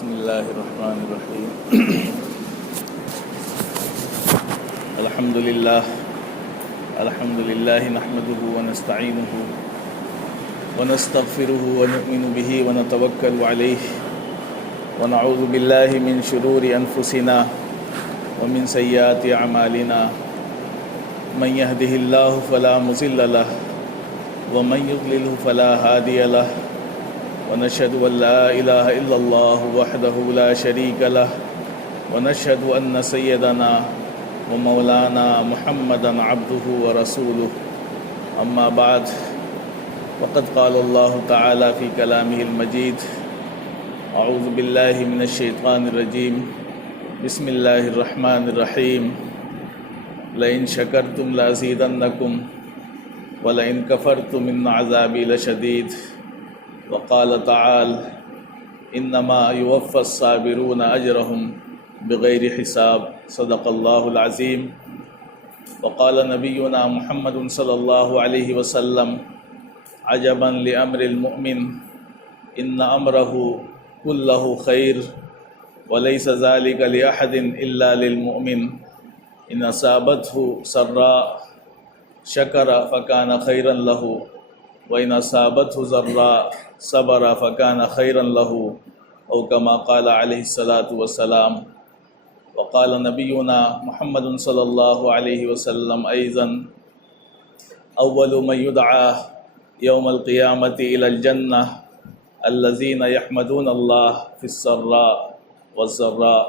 بسم الله الرحمن الرحيم الحمد لله نحمده ونستعينه ونستغفره ونؤمن به ونتوكل عليه ونعوذ بالله من شرور أنفسنا ومن سيئات أعمالنا من يهده الله فلا مضل له ومن يضلله فلا هادي له ونشهد أن لا إله إلا الله وحده لا شريك له ونشهد أن سيدنا ومولانا محمدا عبده ورسوله أما بعد وقد قال الله تعالى في كلامه المجيد أعوذ بالله من الشيطان الرجيم بسم الله الرحمن الرحيم لئن شكرتم لأزيدنكم ولئن كفرتم إن عذابي لشديد وقال تعالى إنما يوفى الصابرون أجرهم بغير حساب صدق الله العظيم وقال نبينا محمد صلى الله عليه وسلم عجبا لأمر المؤمن إن أمره كله خير وليس ذلك لأحد إلا للمؤمن إن أصابته سراء شكر فكان خيرا له وإن أصابته ضراء صبر فكان خيرا له أو كما قال عليه الصلاة والسلام وقال نبينا محمد صلى الله عليه وسلم أيضا أول من يدعى يوم القيامة إلى الجنة الذين يحمدون الله في السراء والضراء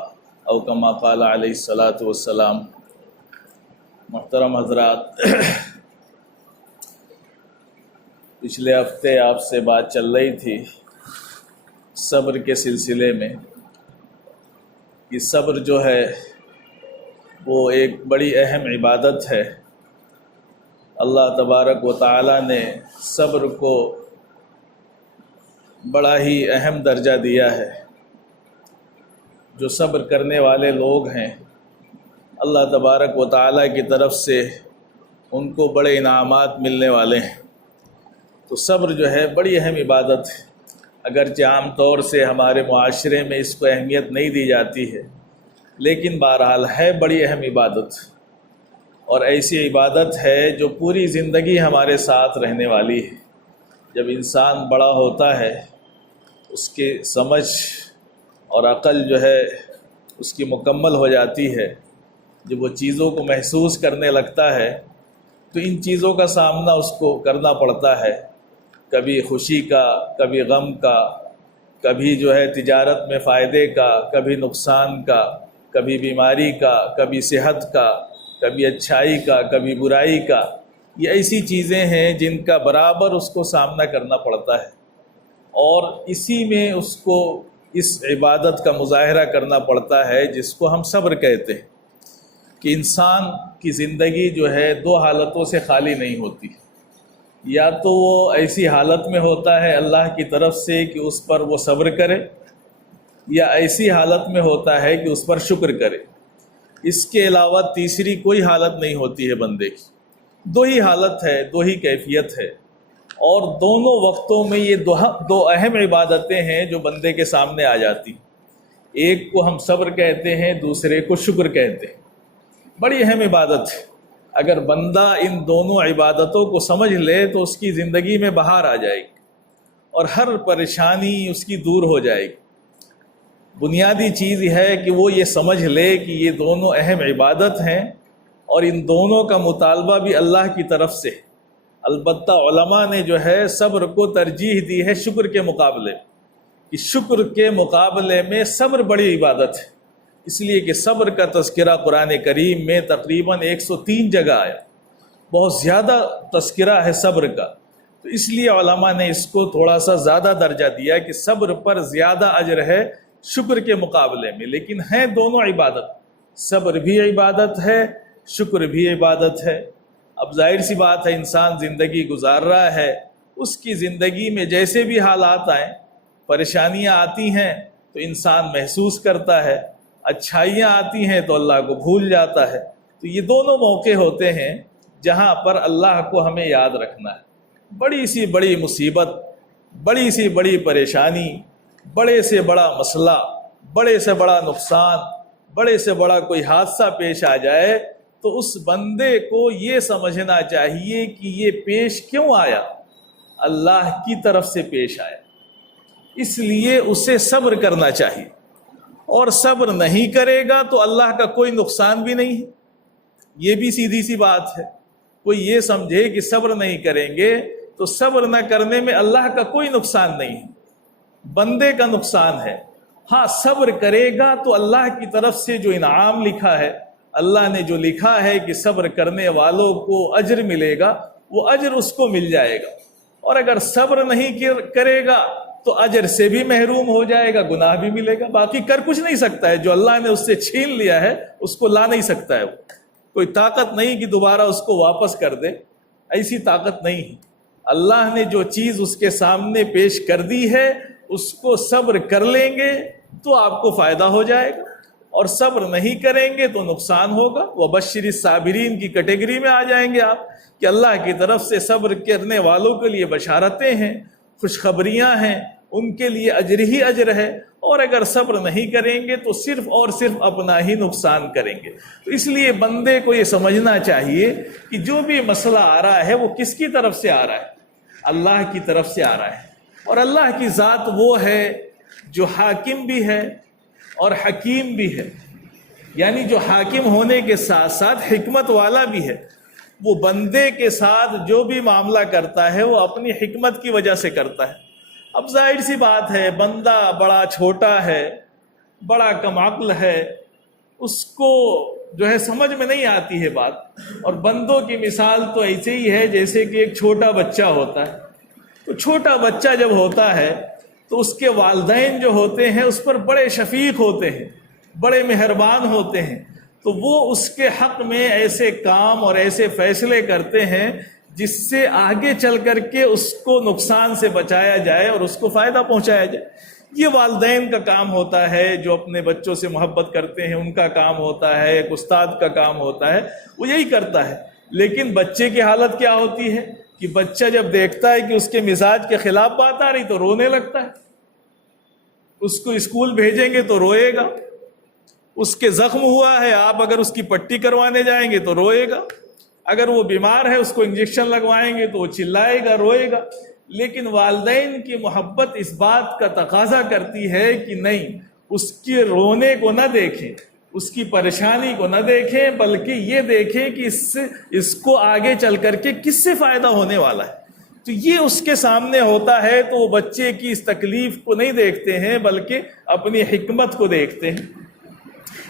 أو كما قال عليه الصلاة والسلام. محترم حضرات، پچھلے ہفتے آپ سے بات چل رہی تھی صبر کے سلسلے میں کہ صبر جو ہے وہ ایک بڑی اہم عبادت ہے. اللہ تبارک و تعالی نے صبر کو بڑا ہی اہم درجہ دیا ہے. جو صبر کرنے والے لوگ ہیں اللہ تبارک و تعالی کی طرف سے ان کو بڑے انعامات ملنے والے ہیں. تو صبر جو ہے بڑی اہم عبادت ہے، اگرچہ عام طور سے ہمارے معاشرے میں اس کو اہمیت نہیں دی جاتی ہے، لیکن بہرحال ہے بڑی اہم عبادت، اور ایسی عبادت ہے جو پوری زندگی ہمارے ساتھ رہنے والی ہے. جب انسان بڑا ہوتا ہے اس کی سمجھ اور عقل جو ہے اس کی مکمل ہو جاتی ہے، جب وہ چیزوں کو محسوس کرنے لگتا ہے تو ان چیزوں کا سامنا اس کو کرنا پڑتا ہے، کبھی خوشی کا، کبھی غم کا، کبھی جو ہے تجارت میں فائدے کا، کبھی نقصان کا، کبھی بیماری کا، کبھی صحت کا، کبھی اچھائی کا، کبھی برائی کا. یہ ایسی چیزیں ہیں جن کا برابر اس کو سامنا کرنا پڑتا ہے، اور اسی میں اس کو اس عبادت کا مظاہرہ کرنا پڑتا ہے جس کو ہم صبر کہتے ہیں. کہ انسان کی زندگی جو ہے دو حالتوں سے خالی نہیں ہوتی. یا تو وہ ایسی حالت میں ہوتا ہے اللہ کی طرف سے کہ اس پر وہ صبر کرے، یا ایسی حالت میں ہوتا ہے کہ اس پر شکر کرے. اس کے علاوہ تیسری کوئی حالت نہیں ہوتی ہے بندے کی. دو ہی حالت ہے، دو ہی کیفیت ہے، اور دونوں وقتوں میں یہ دو اہم عبادتیں ہیں جو بندے کے سامنے آ جاتی. ایک کو ہم صبر کہتے ہیں، دوسرے کو شکر کہتے ہیں. بڑی اہم عبادت ہے. اگر بندہ ان دونوں عبادتوں کو سمجھ لے تو اس کی زندگی میں بہار آ جائے گی اور ہر پریشانی اس کی دور ہو جائے گی. بنیادی چیز یہ ہے کہ وہ یہ سمجھ لے کہ یہ دونوں اہم عبادت ہیں اور ان دونوں کا مطالبہ بھی اللہ کی طرف سے. البتہ علماء نے جو ہے صبر کو ترجیح دی ہے شکر کے مقابلے، کہ شکر کے مقابلے میں صبر بڑی عبادت ہے. اس لیے کہ صبر کا تذکرہ قرآن کریم میں تقریباً 103 جگہ آیا. بہت زیادہ تذکرہ ہے صبر کا، تو اس لیے علماء نے اس کو تھوڑا سا زیادہ درجہ دیا کہ صبر پر زیادہ اجر ہے شکر کے مقابلے میں. لیکن ہیں دونوں عبادت، صبر بھی عبادت ہے، شکر بھی عبادت ہے. اب ظاہر سی بات ہے انسان زندگی گزار رہا ہے، اس کی زندگی میں جیسے بھی حالات آئیں، پریشانیاں آتی ہیں تو انسان محسوس کرتا ہے، اچھائیاں آتی ہیں تو اللہ کو بھول جاتا ہے. تو یہ دونوں موقع ہوتے ہیں جہاں پر اللہ کو ہمیں یاد رکھنا ہے. بڑی سی بڑی مصیبت، بڑی سی بڑی پریشانی، بڑے سے بڑا مسئلہ بڑے سے بڑا نقصان، بڑے سے بڑا کوئی حادثہ پیش آ جائے تو اس بندے کو یہ سمجھنا چاہیے کہ یہ پیش کیوں آیا، اللہ کی طرف سے پیش آیا، اس لیے اسے صبر کرنا چاہیے، اور صبر نہیں کرے گا تو اللہ کا کوئی نقصان بھی نہیں ہے۔ یہ بھی سیدھی سی بات ہے۔ کوئی یہ سمجھے کہ صبر نہیں کریں گے تو صبر نہ کرنے میں اللہ کا کوئی نقصان نہیں ہے، بندے کا نقصان ہے۔ ہاں صبر کرے گا تو اللہ کی طرف سے جو انعام لکھا ہے، اللہ نے جو لکھا ہے کہ صبر کرنے والوں کو اجر ملے گا، وہ اجر اس کو مل جائے گا، اور اگر صبر نہیں کرے گا تو اجر سے بھی محروم ہو جائے گا، گناہ بھی ملے گا، باقی کر کچھ نہیں سکتا ہے۔ جو اللہ نے اس سے چھین لیا ہے اس کو لا نہیں سکتا ہے، وہ کوئی طاقت نہیں کہ دوبارہ اس کو واپس کر دے، ایسی طاقت نہیں ہے۔ اللہ نے جو چیز اس کے سامنے پیش کر دی ہے اس کو صبر کر لیں گے تو آپ کو فائدہ ہو جائے گا، اور صبر نہیں کریں گے تو نقصان ہوگا۔ وبشر الصابرین کی کیٹیگری میں آ جائیں گے آپ، کہ اللہ کی طرف سے صبر کرنے والوں کے لیے بشارتیں ہیں، خوشخبریاں ہیں، ان کے لیے اجر ہی اجر ہے، اور اگر صبر نہیں کریں گے تو صرف اور صرف اپنا ہی نقصان کریں گے۔ تو اس لیے بندے کو یہ سمجھنا چاہیے کہ جو بھی مسئلہ آ رہا ہے وہ کس کی طرف سے آ رہا ہے، اللہ کی طرف سے آ رہا ہے، اور اللہ کی ذات وہ ہے جو حاکم بھی ہے اور حکیم بھی ہے، یعنی جو حاکم ہونے کے ساتھ ساتھ حکمت والا بھی ہے۔ وہ بندے کے ساتھ جو بھی معاملہ کرتا ہے وہ اپنی حکمت کی وجہ سے کرتا ہے۔ اب ظاہر سی بات ہے، بندہ بڑا چھوٹا ہے، بڑا کم عقل ہے، اس کو جو ہے سمجھ میں نہیں آتی ہے بات، اور بندوں کی مثال تو ایسے ہی ہے جیسے کہ ایک چھوٹا بچہ ہوتا ہے۔ تو چھوٹا بچہ جب ہوتا ہے تو اس کے والدین جو ہوتے ہیں اس پر بڑے شفیق ہوتے ہیں، بڑے مہربان ہوتے ہیں، تو وہ اس کے حق میں ایسے کام اور ایسے فیصلے کرتے ہیں جس سے آگے چل کر کے اس کو نقصان سے بچایا جائے اور اس کو فائدہ پہنچایا جائے۔ یہ والدین کا کام ہوتا ہے، جو اپنے بچوں سے محبت کرتے ہیں ان کا کام ہوتا ہے، ایک استاد کا کام ہوتا ہے، وہ یہی کرتا ہے۔ لیکن بچے کی حالت کیا ہوتی ہے کہ بچہ جب دیکھتا ہے کہ اس کے مزاج کے خلاف بات آ رہی تو رونے لگتا ہے، اس کو اسکول بھیجیں گے تو روئے گا، اس کے زخم ہوا ہے آپ اگر اس کی پٹی کروانے جائیں گے تو روئے گا، اگر وہ بیمار ہے اس کو انجیکشن لگوائیں گے تو وہ چلائے گا، روئے گا۔ لیکن والدین کی محبت اس بات کا تقاضا کرتی ہے کہ نہیں، اس کے رونے کو نہ دیکھیں، اس کی پریشانی کو نہ دیکھیں، بلکہ یہ دیکھیں کہ اس کو آگے چل کر کے کس سے فائدہ ہونے والا ہے۔ تو یہ اس کے سامنے ہوتا ہے تو وہ بچے کی اس تکلیف کو نہیں دیکھتے ہیں بلکہ اپنی حکمت کو دیکھتے ہیں۔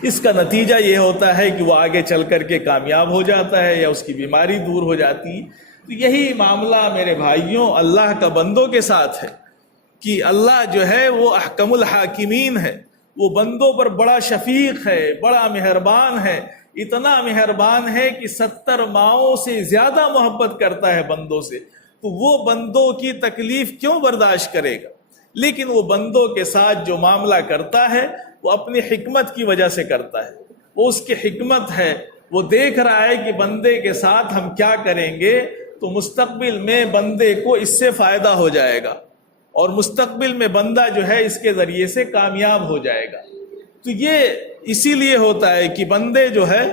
اس کا نتیجہ یہ ہوتا ہے کہ وہ آگے چل کر کے کامیاب ہو جاتا ہے یا اس کی بیماری دور ہو جاتی ہے۔ تو یہی معاملہ میرے بھائیوں اللہ کا بندوں کے ساتھ ہے کہ اللہ جو ہے وہ احکم الحاکمین ہے، وہ بندوں پر بڑا شفیق ہے، بڑا مہربان ہے، اتنا مہربان ہے کہ 70 ماؤں سے زیادہ محبت کرتا ہے بندوں سے۔ تو وہ بندوں کی تکلیف کیوں برداشت کرے گا؟ لیکن وہ بندوں کے ساتھ جو معاملہ کرتا ہے وہ اپنی حکمت کی وجہ سے کرتا ہے، وہ اس کی حکمت ہے، وہ دیکھ رہا ہے کہ بندے کے ساتھ ہم کیا کریں گے تو مستقبل میں بندے کو اس سے فائدہ ہو جائے گا، اور مستقبل میں بندہ جو ہے اس کے ذریعے سے کامیاب ہو جائے گا۔ تو یہ اسی لیے ہوتا ہے کہ بندے جو ہے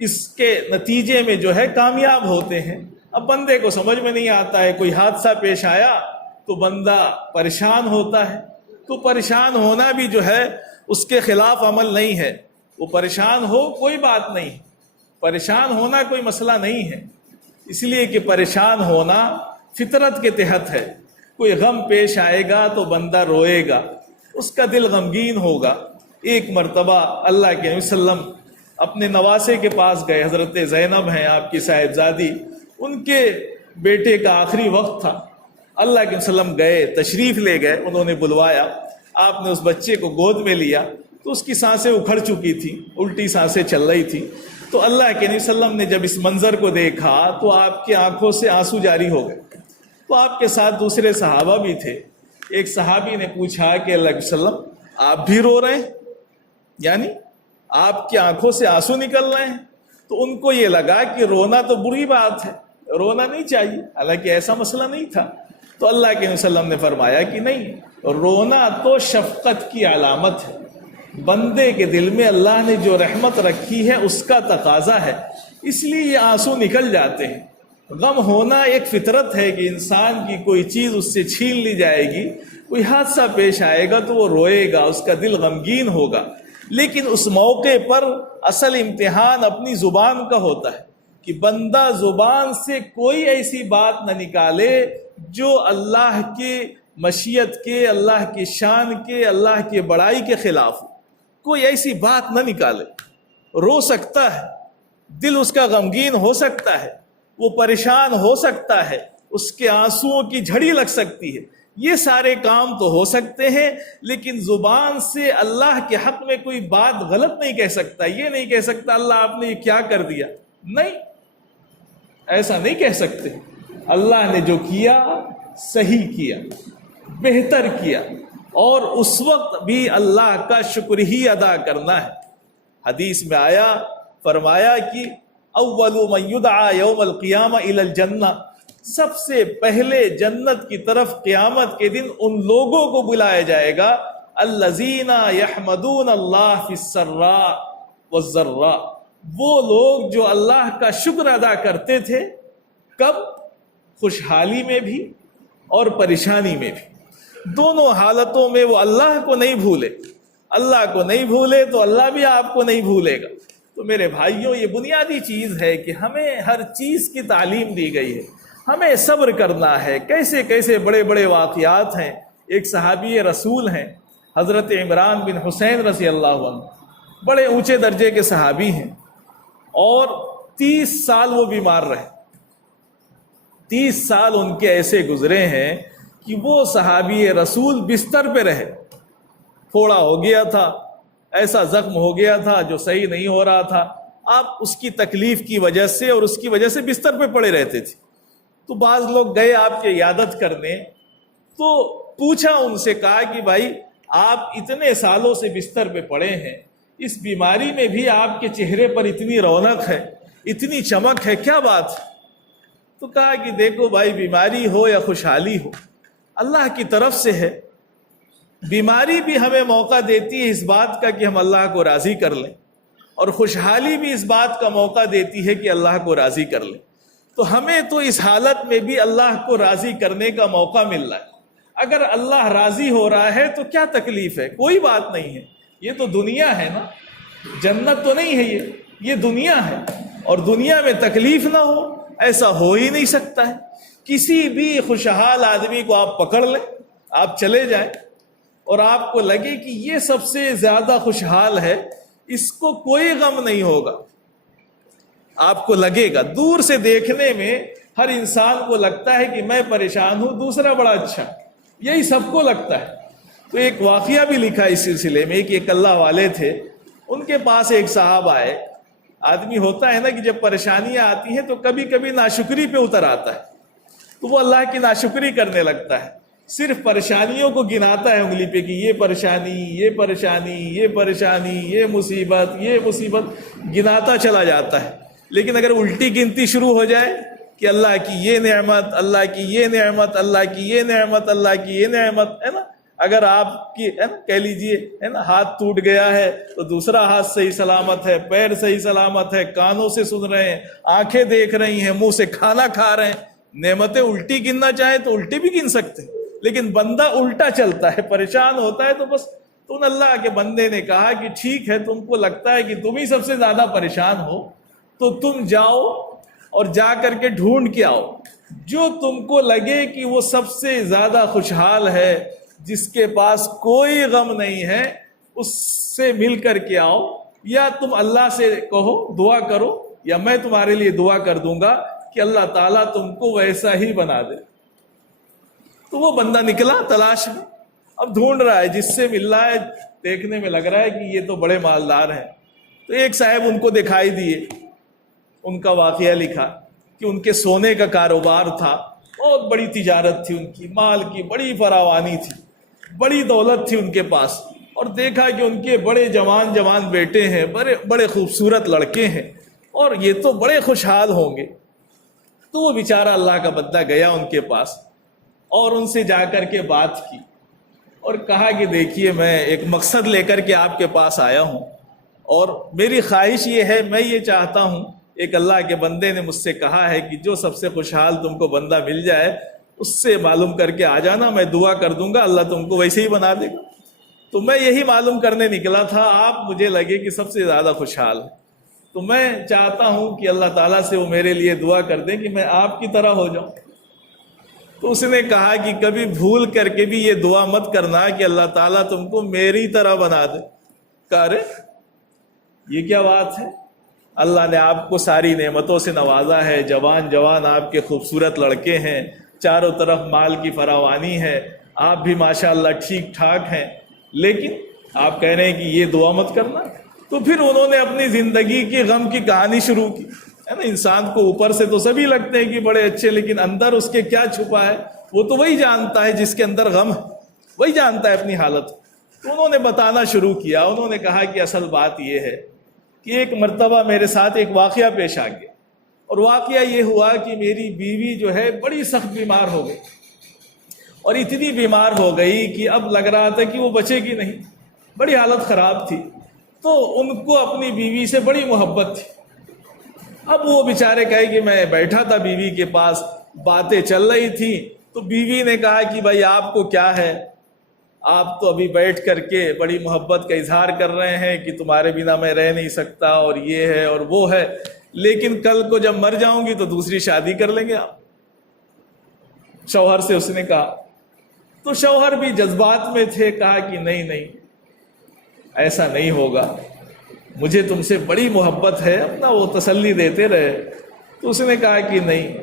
اس کے نتیجے میں جو ہے کامیاب ہوتے ہیں۔ اب بندے کو سمجھ میں نہیں آتا ہے، کوئی حادثہ پیش آیا تو بندہ پریشان ہوتا ہے، تو پریشان ہونا بھی جو ہے اس کے خلاف عمل نہیں ہے، وہ پریشان ہو کوئی بات نہیں، پریشان ہونا کوئی مسئلہ نہیں ہے، اس لیے کہ پریشان ہونا فطرت کے تحت ہے۔ کوئی غم پیش آئے گا تو بندہ روئے گا، اس کا دل غمگین ہوگا۔ ایک مرتبہ اللہ کے نبی صلی اللہ علیہ وسلم اپنے نواسے کے پاس گئے، حضرت زینب ہیں آپ کی صاحبزادی، ان کے بیٹے کا آخری وقت تھا، اللہ کے وسلم گئے، تشریف لے گئے، انہوں نے بلوایا، آپ نے اس بچے کو گود میں لیا تو اس کی سانسیں اکھڑ چکی تھی، الٹی سانسیں چل رہی تھی۔ تو اللہ کے نبی صلی اللہ علیہ وسلم نے جب اس منظر کو دیکھا تو آپ کی آنکھوں سے آنسو جاری ہو گئے۔ تو آپ کے ساتھ دوسرے صحابہ بھی تھے، ایک صحابی نے پوچھا کہ اللہ کے وسلم آپ بھی رو رہے ہیں، یعنی آپ کی آنکھوں سے آنسو نکل رہے ہیں؟ تو ان کو یہ لگا کہ رونا تو بری بات ہے، رونا نہیں چاہیے، حالانکہ ایسا مسئلہ نہیں تھا، تو اللہ کے نبی صلی اللہ علیہ وسلم نے فرمایا کہ نہیں، رونا تو شفقت کی علامت ہے، بندے کے دل میں اللہ نے جو رحمت رکھی ہے اس کا تقاضا ہے، اس لیے یہ آنسو نکل جاتے ہیں۔ غم ہونا ایک فطرت ہے کہ انسان کی کوئی چیز اس سے چھین لی جائے گی، کوئی حادثہ پیش آئے گا تو وہ روئے گا، اس کا دل غمگین ہوگا، لیکن اس موقع پر اصل امتحان اپنی زبان کا ہوتا ہے کہ بندہ زبان سے کوئی ایسی بات نہ نکالے جو اللہ کے مشیت کے، اللہ کی شان کے، اللہ کی بڑائی کے خلاف ہو، کوئی ایسی بات نہ نکالے۔ رو سکتا ہے، دل اس کا غمگین ہو سکتا ہے، وہ پریشان ہو سکتا ہے، اس کے آنسوؤں کی جھڑی لگ سکتی ہے، یہ سارے کام تو ہو سکتے ہیں، لیکن زبان سے اللہ کے حق میں کوئی بات غلط نہیں کہہ سکتا، یہ نہیں کہہ سکتا اللہ آپ نے یہ کیا کر دیا، نہیں، ایسا نہیں کہہ سکتے۔ اللہ نے جو کیا صحیح کیا، بہتر کیا، اور اس وقت بھی اللہ کا شکر ہی ادا کرنا ہے۔ حدیث میں آیا، فرمایا کہ اول من یدعى یوم القیامہ الی الجنہ، سب سے پہلے جنت کی طرف قیامت کے دن ان لوگوں کو بلایا جائے گا الذین یحمدون اللہ فی السراء والضراء، وہ لوگ جو اللہ کا شکر ادا کرتے تھے، کب؟ خوشحالی میں بھی اور پریشانی میں بھی، دونوں حالتوں میں وہ اللہ کو نہیں بھولے۔ اللہ کو نہیں بھولے تو اللہ بھی آپ کو نہیں بھولے گا۔ تو میرے بھائیوں، یہ بنیادی چیز ہے کہ ہمیں ہر چیز کی تعلیم دی گئی ہے، ہمیں صبر کرنا ہے۔ کیسے کیسے بڑے بڑے واقعات ہیں۔ ایک صحابی رسول ہیں حضرت عمران بن حسین رضی اللہ عنہ، بڑے اونچے درجے کے صحابی ہیں، اور 30 سال وہ بیمار رہے۔ 30 سال ان کے ایسے گزرے ہیں کہ وہ صحابی رسول بستر پہ رہے، پھوڑا ہو گیا تھا، ایسا زخم ہو گیا تھا جو صحیح نہیں ہو رہا تھا، آپ اس کی تکلیف کی وجہ سے اور اس کی وجہ سے بستر پہ پڑے رہتے تھے۔ تو بعض لوگ گئے آپ کی عیادت کرنے، تو پوچھا ان سے، کہا کہ بھائی آپ اتنے سالوں سے بستر پہ پڑے ہیں، اس بیماری میں بھی آپ کے چہرے پر اتنی رونق ہے، اتنی چمک ہے، کیا بات ہے؟ تو کہا کہ دیکھو بھائی، بیماری ہو یا خوشحالی ہو، اللہ کی طرف سے ہے۔ بیماری بھی ہمیں موقع دیتی ہے اس بات کا کہ ہم اللہ کو راضی کر لیں، اور خوشحالی بھی اس بات کا موقع دیتی ہے کہ اللہ کو راضی کر لیں۔ تو ہمیں تو اس حالت میں بھی اللہ کو راضی کرنے کا موقع مل رہا ہے۔ اگر اللہ راضی ہو رہا ہے تو کیا تکلیف ہے؟ کوئی بات نہیں ہے، یہ تو دنیا ہے نا، جنت تو نہیں ہے، یہ دنیا ہے، اور دنیا میں تکلیف نہ ہو ایسا ہو ہی نہیں سکتا ہے۔ کسی بھی خوشحال آدمی کو آپ پکڑ لیں، آپ چلے جائیں، اور آپ کو لگے کہ یہ سب سے زیادہ خوشحال ہے، اس کو کوئی غم نہیں ہوگا، آپ کو لگے گا۔ دور سے دیکھنے میں ہر انسان کو لگتا ہے کہ میں پریشان ہوں، دوسرا بڑا اچھا، یہی سب کو لگتا ہے۔ تو ایک واقعہ بھی لکھا اس سلسلے میں کہ ایک اللہ والے تھے، ان کے پاس ایک صاحب آئے۔ آدمی ہوتا ہے نا کہ جب پریشانیاں آتی ہیں تو کبھی کبھی ناشکری پہ اتر آتا ہے، تو وہ اللہ کی ناشکری کرنے لگتا ہے، صرف پریشانیوں کو گناتا ہے انگلی پہ کہ یہ پریشانی، یہ پریشانی، یہ پریشانی، یہ مصیبت گناتا چلا جاتا ہے۔ لیکن اگر الٹی گنتی شروع ہو جائے کہ اللہ کی یہ نعمت، اللہ کی یہ نعمت، اللہ کی یہ نعمت، اللہ کی یہ نعمت، ہے نا، اگر آپ کی کہہ لیجئے ہے نا ہاتھ ٹوٹ گیا ہے تو دوسرا ہاتھ صحیح سلامت ہے، پیر صحیح سلامت ہے، کانوں سے سن رہے ہیں، آنکھیں دیکھ رہی ہیں، منہ سے کھانا کھا رہے ہیں۔ نعمتیں الٹی گننا چاہیں تو الٹی بھی گن سکتے ہیں، لیکن بندہ الٹا چلتا ہے، پریشان ہوتا ہے۔ تو بس تو اللہ کے بندے نے کہا کہ ٹھیک ہے، تم کو لگتا ہے کہ تم ہی سب سے زیادہ پریشان ہو، تو تم جاؤ اور جا کر کے ڈھونڈ کے آؤ جو تم کو لگے کہ وہ سب سے زیادہ خوشحال ہے، جس کے پاس کوئی غم نہیں ہے، اس سے مل کر کے آؤ، یا تم اللہ سے کہو، دعا کرو، یا میں تمہارے لیے دعا کر دوں گا کہ اللہ تعالیٰ تم کو ویسا ہی بنا دے۔ تو وہ بندہ نکلا تلاش میں، اب ڈھونڈ رہا ہے، جس سے مل رہا ہے دیکھنے میں لگ رہا ہے کہ یہ تو بڑے مالدار ہیں۔ تو ایک صاحب ان کو دکھائی دیے، ان کا واقعہ لکھا کہ ان کے سونے کا کاروبار تھا، بہت بڑی تجارت تھی ان کی، مال کی بڑی فراوانی تھی، بڑی دولت تھی ان کے پاس، اور دیکھا کہ ان کے بڑے جوان بیٹے ہیں، بڑے خوبصورت لڑکے ہیں، اور یہ تو بڑے خوشحال ہوں گے۔ تو وہ بیچارہ اللہ کا بندہ گیا ان کے پاس، اور ان سے جا کر کے بات کی اور کہا کہ دیکھیے میں ایک مقصد لے کر کے آپ کے پاس آیا ہوں اور میری خواہش یہ ہے، میں یہ چاہتا ہوں، ایک اللہ کے بندے نے مجھ سے کہا ہے کہ جو سب سے خوشحال تم کو بندہ مل جائے اس سے معلوم کر کے آ جانا، میں دعا کر دوں گا، اللہ تم کو ویسے ہی بنا دے گا۔ تو میں یہی معلوم کرنے نکلا تھا، آپ مجھے لگے کہ سب سے زیادہ خوشحال ہے، تو میں چاہتا ہوں کہ اللہ تعالیٰ سے وہ میرے لیے دعا کر دیں کہ میں آپ کی طرح ہو جاؤں۔ تو اس نے کہا کہ کبھی بھول کر کے بھی یہ دعا مت کرنا کہ اللہ تعالیٰ تم کو میری طرح بنا دے۔ کہا ارے یہ کیا بات ہے، اللہ نے آپ کو ساری نعمتوں سے نوازا ہے، جوان جوان آپ کے خوبصورت لڑکے ہیں، چاروں طرف مال کی فراوانی ہے، آپ بھی ماشاءاللہ ٹھیک ٹھاک ہیں، لیکن آپ کہہ رہے ہیں کہ یہ دعا مت کرنا۔ تو پھر انہوں نے اپنی زندگی کی غم کی کہانی شروع کی، ہے نا۔ انسان کو اوپر سے تو سبھی لگتے ہیں کہ بڑے اچھے، لیکن اندر اس کے کیا چھپا ہے وہ تو وہی جانتا ہے، جس کے اندر غم ہے وہی جانتا ہے اپنی حالت۔ تو انہوں نے بتانا شروع کیا، انہوں نے کہا کہ اصل بات یہ ہے کہ ایک مرتبہ میرے ساتھ ایک واقعہ پیش آ گیا، اور واقعہ یہ ہوا کہ میری بیوی جو ہے بڑی سخت بیمار ہو گئی، اور اتنی بیمار ہو گئی کہ اب لگ رہا تھا کہ وہ بچے گی نہیں، بڑی حالت خراب تھی۔ تو ان کو اپنی بیوی سے بڑی محبت تھی۔ اب وہ بیچارے کہے کہ میں بیٹھا تھا بیوی کے پاس، باتیں چل رہی تھی، تو بیوی نے کہا کہ بھائی آپ کو کیا ہے، آپ تو ابھی بیٹھ کر کے بڑی محبت کا اظہار کر رہے ہیں کہ تمہارے بنا میں رہ نہیں سکتا اور یہ ہے اور وہ ہے، لیکن کل کو جب مر جاؤں گی تو دوسری شادی کر لیں گے آپ، شوہر سے اس نے کہا۔ تو شوہر بھی جذبات میں تھے، کہا کہ نہیں ایسا نہیں ہوگا، مجھے تم سے بڑی محبت ہے، اپنا وہ تسلی دیتے رہے۔ تو اس نے کہا کہ نہیں،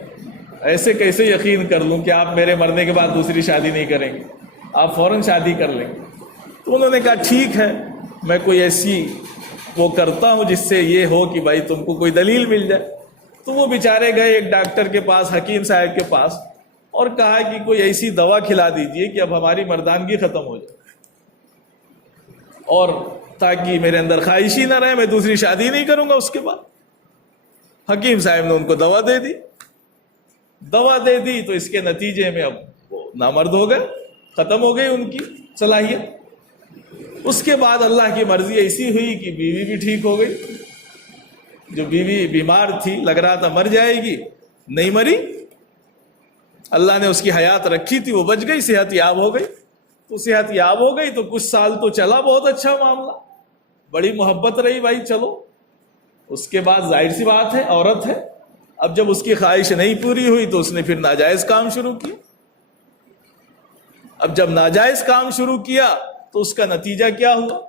ایسے کیسے یقین کر لوں کہ آپ میرے مرنے کے بعد دوسری شادی نہیں کریں گے، آپ فوراً شادی کر لیں گے۔ تو انہوں نے کہا ٹھیک ہے، میں کوئی ایسی وہ کرتا ہوں جس سے یہ ہو کہ بھائی تم کو کوئی دلیل مل جائے۔ تو وہ بیچارے گئے ایک ڈاکٹر کے پاس، حکیم صاحب کے پاس، اور کہا کہ کوئی ایسی دوا کھلا دیجئے کہ اب ہماری مردانگی ختم ہو جائے، اور تاکہ میرے اندر خواہش ہی نہ رہے، میں دوسری شادی نہیں کروں گا اس کے بعد۔ حکیم صاحب نے ان کو دوا دے دی، تو اس کے نتیجے میں اب وہ نامرد ہو گئے، ختم ہو گئی ان کی صلاحیت۔ اس کے بعد اللہ کی مرضی ایسی ہوئی کہ بیوی بھی ٹھیک ہو گئی۔ جو بیوی بیمار تھی، لگ رہا تھا مر جائے گی، نہیں مری، اللہ نے اس کی حیات رکھی تھی، وہ بچ گئی، صحت یاب ہو گئی۔ تو صحت یاب ہو گئی تو کچھ سال تو چلا بہت اچھا معاملہ، بڑی محبت رہی بھائی چلو۔ اس کے بعد ظاہر سی بات ہے، عورت ہے، اب جب اس کی خواہش نہیں پوری ہوئی تو اس نے پھر ناجائز کام شروع کیا۔ اب جب ناجائز کام شروع کیا تو اس کا نتیجہ کیا ہوا؟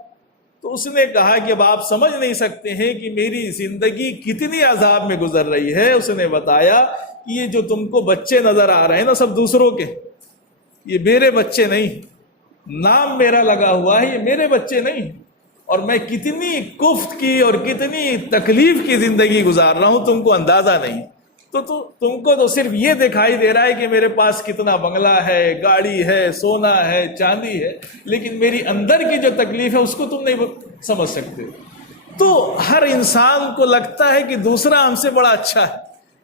تو اس نے کہا کہ اب آپ سمجھ نہیں سکتے ہیں کہ میری زندگی کتنی عذاب میں گزر رہی ہے۔ اس نے بتایا کہ یہ جو تم کو بچے نظر آ رہے ہیں نا، سب دوسروں کے، یہ میرے بچے نہیں، نام میرا لگا ہوا ہے، یہ میرے بچے نہیں، اور میں کتنی کفت کی اور کتنی تکلیف کی زندگی گزار رہا ہوں تم کو اندازہ نہیں۔ تو تم کو تو صرف یہ دکھائی دے رہا ہے کہ میرے پاس کتنا بنگلہ ہے، گاڑی ہے، سونا ہے، چاندی ہے، لیکن میری اندر کی جو تکلیف ہے اس کو تم نہیں سمجھ سکتے۔ تو ہر انسان کو لگتا ہے کہ دوسرا ہم سے بڑا اچھا ہے،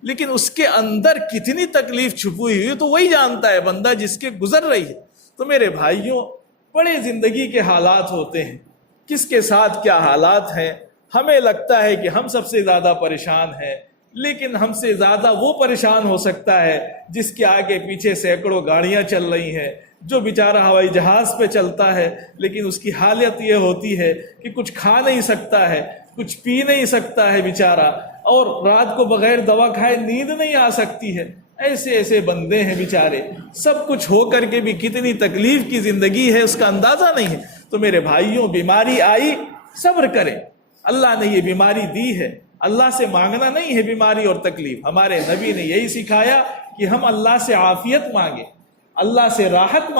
لیکن اس کے اندر کتنی تکلیف چھپی ہوئی ہے تو وہی جانتا ہے بندہ جس کے گزر رہی ہے۔ تو میرے بھائیوں، بڑے زندگی کے حالات ہوتے ہیں، کس کے ساتھ کیا حالات ہیں۔ ہمیں لگتا ہے کہ ہم سب سے زیادہ پریشان ہیں، لیکن ہم سے زیادہ وہ پریشان ہو سکتا ہے جس کے آگے پیچھے سینکڑوں گاڑیاں چل رہی ہیں، جو بیچارہ ہوائی جہاز پہ چلتا ہے، لیکن اس کی حالت یہ ہوتی ہے کہ کچھ کھا نہیں سکتا ہے، کچھ پی نہیں سکتا ہے بیچارہ، اور رات کو بغیر دوا کھائے نیند نہیں آ سکتی ہے۔ ایسے بندے ہیں بیچارے، سب کچھ ہو کر کے بھی کتنی تکلیف کی زندگی ہے اس کا اندازہ نہیں ہے۔ تو میرے بھائیوں، بیماری آئی، صبر کریں، اللہ نے یہ بیماری دی ہے، اللہ سے مانگنا نہیں ہے بیماری اور تکلیف۔ ہمارے نبی نے یہی سکھایا کہ ہم اللہ سے عافیت مانگیں، اللہ سے راحت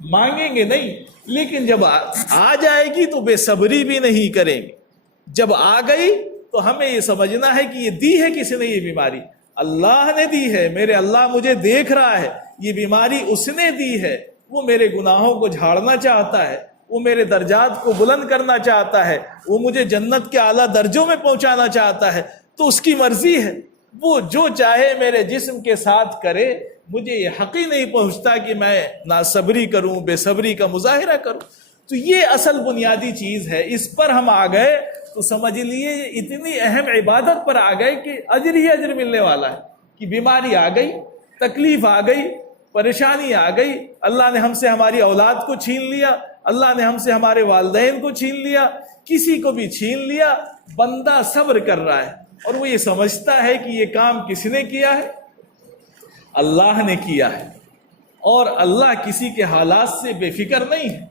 مانگیں گے نہیں، لیکن جب آ جائے گی تو بے صبری بھی نہیں کریں گے۔ جب آ گئی تو ہمیں یہ سمجھنا ہے کہ یہ دی ہے کس نے، یہ بیماری اللہ نے دی ہے، میرے اللہ مجھے دیکھ رہا ہے، یہ بیماری اس نے دی ہے، وہ میرے گناہوں کو جھاڑنا چاہتا ہے، وہ میرے درجات کو بلند کرنا چاہتا ہے، وہ مجھے جنت کے اعلیٰ درجوں میں پہنچانا چاہتا ہے، تو اس کی مرضی ہے، وہ جو چاہے میرے جسم کے ساتھ کرے، مجھے یہ حق ہی نہیں پہنچتا کہ میں ناصبری کروں، بے صبری کا مظاہرہ کروں۔ تو یہ اصل بنیادی چیز ہے، اس پر ہم آ گئے تو سمجھ لیے اتنی اہم عبادت پر آ گئے کہ اجر ہی اجر ملنے والا ہے۔ کہ بیماری آ گئی، تکلیف آ گئی، پریشانی آ گئی، اللہ نے ہم سے ہماری اولاد کو چھین لیا، اللہ نے ہم سے ہمارے والدین کو چھین لیا، کسی کو بھی چھین لیا، بندہ صبر کر رہا ہے اور وہ یہ سمجھتا ہے کہ یہ کام کس نے کیا ہے؟ اللہ نے کیا ہے۔ اور اللہ کسی کے حالات سے بے فکر نہیں ہے،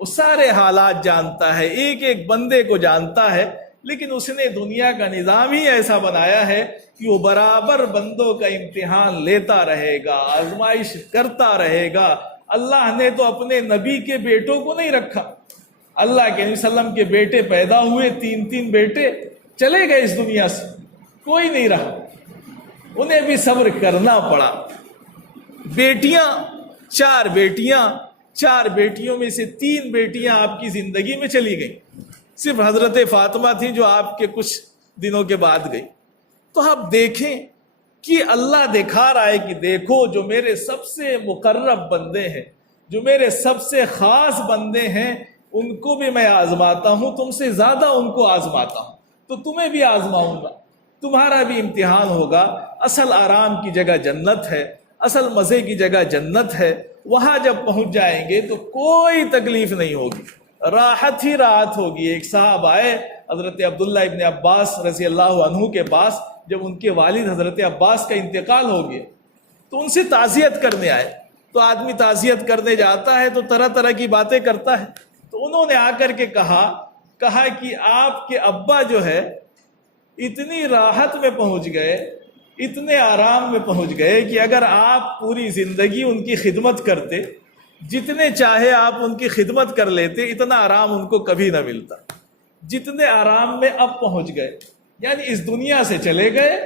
وہ سارے حالات جانتا ہے، ایک ایک بندے کو جانتا ہے، لیکن اس نے دنیا کا نظام ہی ایسا بنایا ہے کہ وہ برابر بندوں کا امتحان لیتا رہے گا، آزمائش کرتا رہے گا۔ اللہ نے تو اپنے نبی کے بیٹوں کو نہیں رکھا، اللہ کے نبی صلی اللہ علیہ وسلم کے بیٹے پیدا ہوئے، 3 بیٹے چلے گئے اس دنیا سے، کوئی نہیں رہا، انہیں بھی صبر کرنا پڑا۔ بیٹیاں 4 بیٹیاں، 4 بیٹیوں میں سے 3 بیٹیاں آپ کی زندگی میں چلی گئیں، صرف حضرت فاطمہ تھیں جو آپ کے کچھ دنوں کے بعد گئی۔ تو آپ دیکھیں کہ اللہ دکھا رہا ہے کہ دیکھو جو میرے سب سے مقرب بندے ہیں، جو میرے سب سے خاص بندے ہیں، ان کو بھی میں آزماتا ہوں، تم سے زیادہ ان کو آزماتا ہوں، تو تمہیں بھی آزماؤں گا، تمہارا بھی امتحان ہوگا۔ اصل آرام کی جگہ جنت ہے، اصل مزے کی جگہ جنت ہے، وہاں جب پہنچ جائیں گے تو کوئی تکلیف نہیں ہوگی، راحت ہی راحت ہوگی۔ ایک صاحب آئے حضرت عبداللہ ابن عباس رضی اللہ عنہ کے پاس، جب ان کے والد حضرت عباس کا انتقال ہو گیا تو ان سے تعزیت کرنے آئے۔ تو آدمی تعزیت کرنے جاتا ہے تو طرح طرح کی باتیں کرتا ہے، تو انہوں نے آ کر کے کہا کہ آپ کے ابا جو ہے اتنی راحت میں پہنچ گئے، اتنے آرام میں پہنچ گئے کہ اگر آپ پوری زندگی ان کی خدمت کرتے، جتنے چاہے آپ ان کی خدمت کر لیتے، اتنا آرام ان کو کبھی نہ ملتا، جتنے آرام میں اب پہنچ گئے، یعنی اس دنیا سے چلے گئے،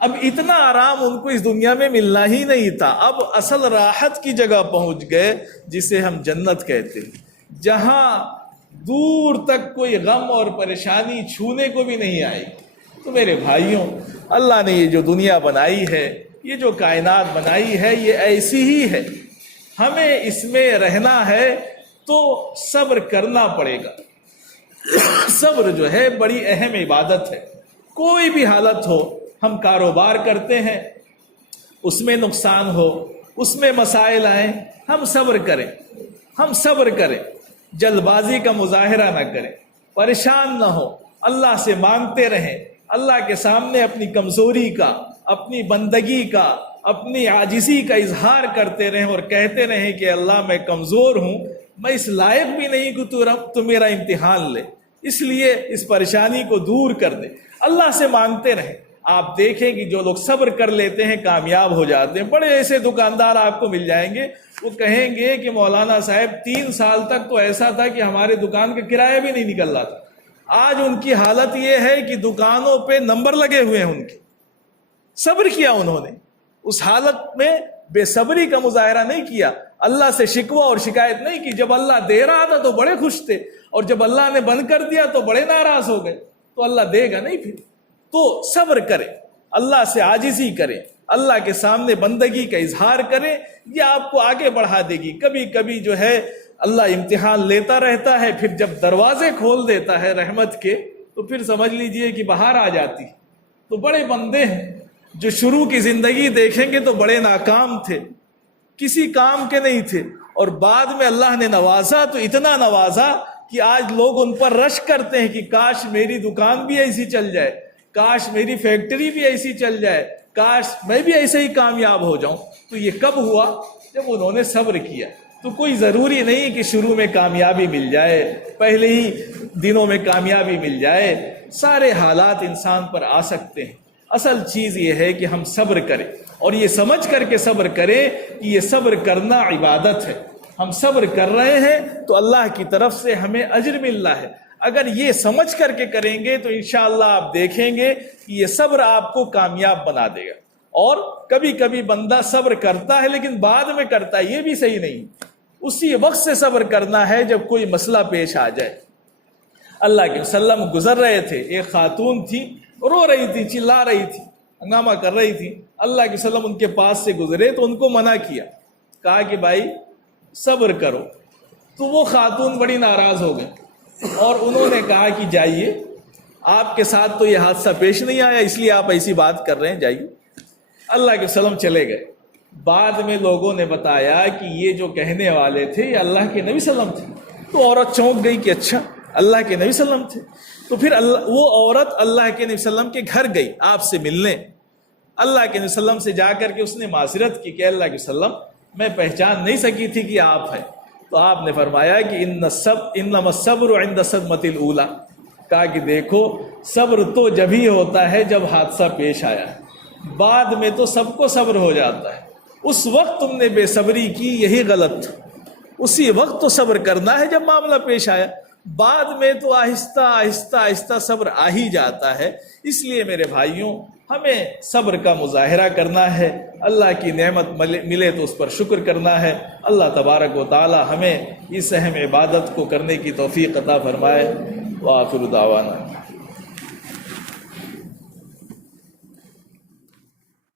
اب اتنا آرام ان کو اس دنیا میں ملنا ہی نہیں تھا، اب اصل راحت کی جگہ پہنچ گئے جسے ہم جنت کہتے ہیں، جہاں دور تک کوئی غم اور پریشانی چھونے کو بھی نہیں آئی۔ تو میرے بھائیوں، اللہ نے یہ جو دنیا بنائی ہے، یہ جو کائنات بنائی ہے، یہ ایسی ہی ہے، ہمیں اس میں رہنا ہے تو صبر کرنا پڑے گا۔ صبر جو ہے بڑی اہم عبادت ہے۔ کوئی بھی حالت ہو، ہم کاروبار کرتے ہیں، اس میں نقصان ہو، اس میں مسائل آئیں، ہم صبر کریں، ہم صبر کریں، جلد بازی کا مظاہرہ نہ کریں، پریشان نہ ہو، اللہ سے مانگتے رہیں، اللہ کے سامنے اپنی کمزوری کا، اپنی بندگی کا، اپنی عاجزی کا اظہار کرتے رہیں اور کہتے رہیں کہ اللہ میں کمزور ہوں، میں اس لائق بھی نہیں کہ تو میرا امتحان لے، اس لیے اس پریشانی کو دور کر دے۔ اللہ سے مانگتے رہیں۔ آپ دیکھیں کہ جو لوگ صبر کر لیتے ہیں کامیاب ہو جاتے ہیں۔ بڑے ایسے دکاندار آپ کو مل جائیں گے، وہ کہیں گے کہ مولانا صاحب 3 سال تک تو ایسا تھا کہ ہمارے دکان کا کرایہ بھی نہیں نکل رہا تھا، آج ان کی حالت یہ ہے کہ دکانوں پہ نمبر لگے ہوئے ہیں ان کے۔ صبر کیا انہوں نے، اس حالت میں بے صبری کا مظاہرہ نہیں کیا، اللہ سے شکوہ اور شکایت نہیں کی۔ جب اللہ دے رہا تھا تو بڑے خوش تھے، اور جب اللہ نے بند کر دیا تو بڑے ناراض ہو گئے۔ تو اللہ دے گا نہیں پھر، تو صبر کرے، اللہ سے عاجزی کرے، اللہ کے سامنے بندگی کا اظہار کرے، یہ آپ کو آگے بڑھا دے گی۔ کبھی کبھی جو ہے اللہ امتحان لیتا رہتا ہے، پھر جب دروازے کھول دیتا ہے رحمت کے تو پھر سمجھ لیجئے کہ بہار آ جاتی۔ تو بڑے بندے ہیں جو شروع کی زندگی دیکھیں گے تو بڑے ناکام تھے، کسی کام کے نہیں تھے، اور بعد میں اللہ نے نوازا تو اتنا نوازا کہ آج لوگ ان پر رشک کرتے ہیں کہ کاش میری دکان بھی ایسی چل جائے، کاش میری فیکٹری بھی ایسی چل جائے، کاش میں بھی ایسے ہی کامیاب ہو جاؤں۔ تو یہ کب ہوا؟ جب انہوں نے صبر کیا۔ تو کوئی ضروری نہیں کہ شروع میں کامیابی مل جائے، پہلے ہی دنوں میں کامیابی مل جائے، سارے حالات انسان پر آ سکتے ہیں۔ اصل چیز یہ ہے کہ ہم صبر کریں، اور یہ سمجھ کر کے صبر کریں کہ یہ صبر کرنا عبادت ہے۔ ہم صبر کر رہے ہیں تو اللہ کی طرف سے ہمیں اجر مل رہا ہے۔ اگر یہ سمجھ کر کے کریں گے تو انشاءاللہ آپ دیکھیں گے کہ یہ صبر آپ کو کامیاب بنا دے گا۔ اور کبھی کبھی بندہ صبر کرتا ہے لیکن بعد میں کرتا ہے، یہ بھی صحیح نہیں۔ اسی وقت سے صبر کرنا ہے جب کوئی مسئلہ پیش آ جائے۔ اللہ کے وسلم گزر رہے تھے، ایک خاتون تھی، رو رہی تھی، چلا رہی تھی، ہنگامہ کر رہی تھی، اللہ کے وسلم ان کے پاس سے گزرے تو ان کو منع کیا، کہا کہ بھائی صبر کرو. تو وہ خاتون بڑی ناراض ہو گئی اور انہوں نے کہا کہ جائیے، آپ کے ساتھ تو یہ حادثہ پیش نہیں آیا اس لیے آپ ایسی بات کر رہے ہیں، جائیے. اللہ کے وسلم چلے گئے. بعد میں لوگوں نے بتایا کہ یہ جو کہنے والے تھے یہ اللہ کے نبی صلی اللہ علیہ وسلم تھے. تو عورت چونک گئی کہ اچھا اللہ کے نبی صلی اللہ علیہ وسلم تھے. تو پھر وہ عورت اللہ کے نبی صلی اللہ علیہ وسلم کے گھر گئی آپ سے ملنے. اللہ کے نبی صلی اللہ علیہ وسلم سے جا کر کے اس نے معذرت کی کہ اللہ کے وسلم میں پہچان نہیں سکی تھی کہ آپ ہیں. تو آپ نے فرمایا کہ انما الصبر عند الصدمۃ الاولی، کہا کہ دیکھو صبر تو جب ہی ہوتا ہے جب حادثہ پیش آیا ہے، بعد میں تو سب کو صبر ہو جاتا ہے. اس وقت تم نے بے صبری کی، یہی غلط تھا. اسی وقت تو صبر کرنا ہے جب معاملہ پیش آیا، بعد میں تو آہستہ آہستہ آہستہ صبر آ ہی جاتا ہے. اس لیے میرے بھائیوں ہمیں صبر کا مظاہرہ کرنا ہے، اللہ کی نعمت ملے تو اس پر شکر کرنا ہے. اللہ تبارک و تعالی ہمیں اس اہم عبادت کو کرنے کی توفیق عطا فرمائے. وآخر دعوانا